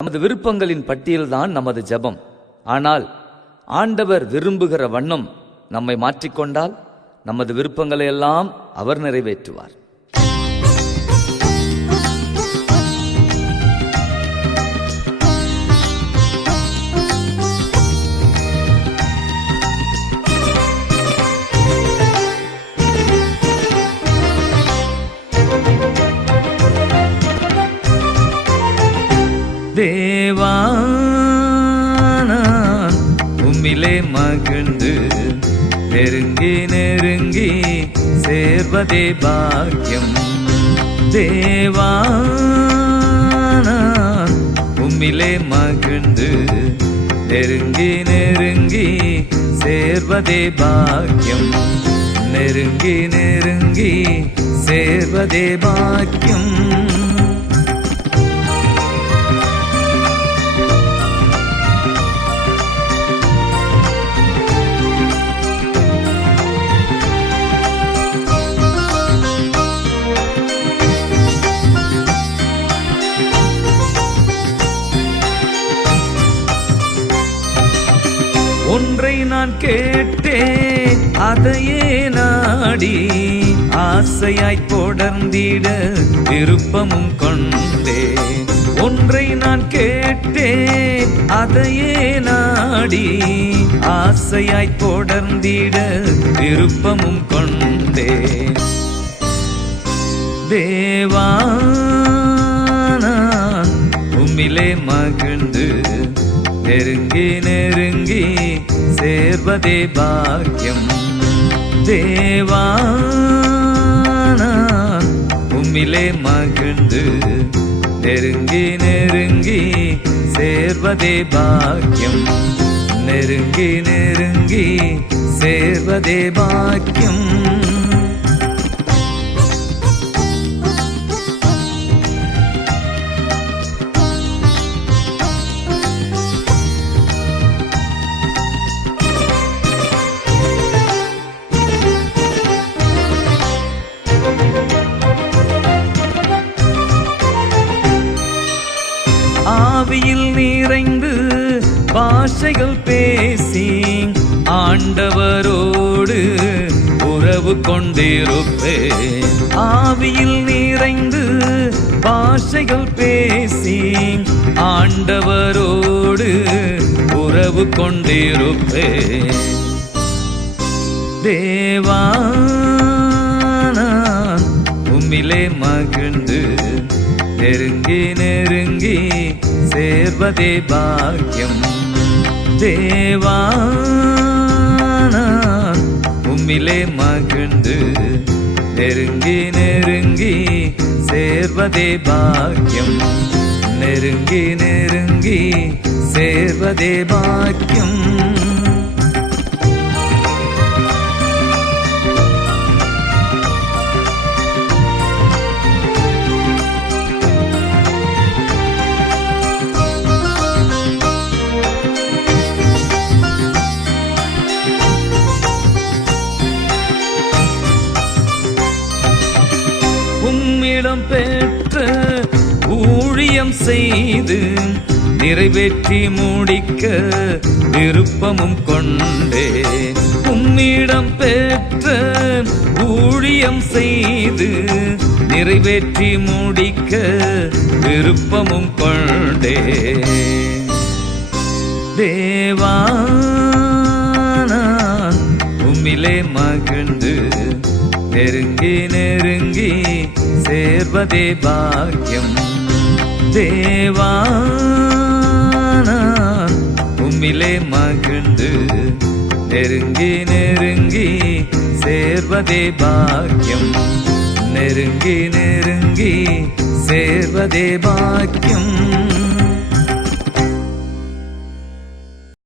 நமது விருப்பங்களின் பட்டியல்தான் நமது ஜெபம். ஆனால் ஆண்டவர் விரும்புகிற வண்ணம் நம்மை மாற்றிக்கொண்டால் நமது விருப்பங்களை எல்லாம் அவர் நிறைவேற்றுவார். தேவா, நான் உம்மிலே மகிழ்ந்து நெருங்கி நெருங்கி சேர்வதே பாக்கியம். தேவா, நான் உம்மிலே மகிழ்ந்து நெருங்கி நெருங்கி சேர்வதே பாக்கியம். நெருங்கி நெருங்கி சேர்வதே பாக்கியம். ஒன்றை நான் கேட்டேன், அதையே நாடி ஆசையாய் தொடர்ந்திட விருப்பமும் கொண்டேன். ஒன்றை நான் கேட்டேன், அதையே நாடி ஆசையாய் தொடர்ந்திட விருப்பமும் கொண்டேன். தேவா, நான் உம்மிலே மகிழ்ந்து நெருங்கி நெருங்கி சேர்வதே பாக்கியம். தேவா, நான் உம்மிலே மகிழ்ந்து நெருங்கி நெருங்கி சேர்வதே பாக்கியம். நெருங்கி நெருங்கி சேர்வதே பாக்கியம். ஆவியில் நிறைந்து பாஷைகள் பேசி ஆண்டவரோடு உறவு கொண்டிருப்பேன். ஆவியில் நிறைந்து பாஷைகள் பேசி ஆண்டவரோடு உறவு கொண்டிருப்பேன். தேவா, நான் உம்மிலே மகிழ்ந்து நெருங்கி நெருங்கி சேர்வதே பாக்கியம். தேவா, நான் உம்மிலே மகிழ்ந்து நெருங்கி நெருங்கி சேர்வதே பாக்கியம். நெருங்கி நெருங்கி சேர்வதே பாக்கியம். உம்மிடம் பெற்ற ஊழியம் செய்து நிறைவேற்றி முடிக்க விருப்பமும் கொண்டேன். உம்மிடம் பெற்ற ஊழியம் செய்து நிறைவேற்றி முடிக்க விருப்பமும் கொண்டேன். தேவா, நான் உம்மிலே மகிழ்ந்து நெருங்கி நெருங்கி சேர்வதே பாக்கியம். தேவா, நான் உம்மிலே மகிழ்ந்து நெருங்கி நெருங்கி சேர்வதே பாக்கியம். நெருங்கி நெருங்கி சேர்வதே பாக்கியம்.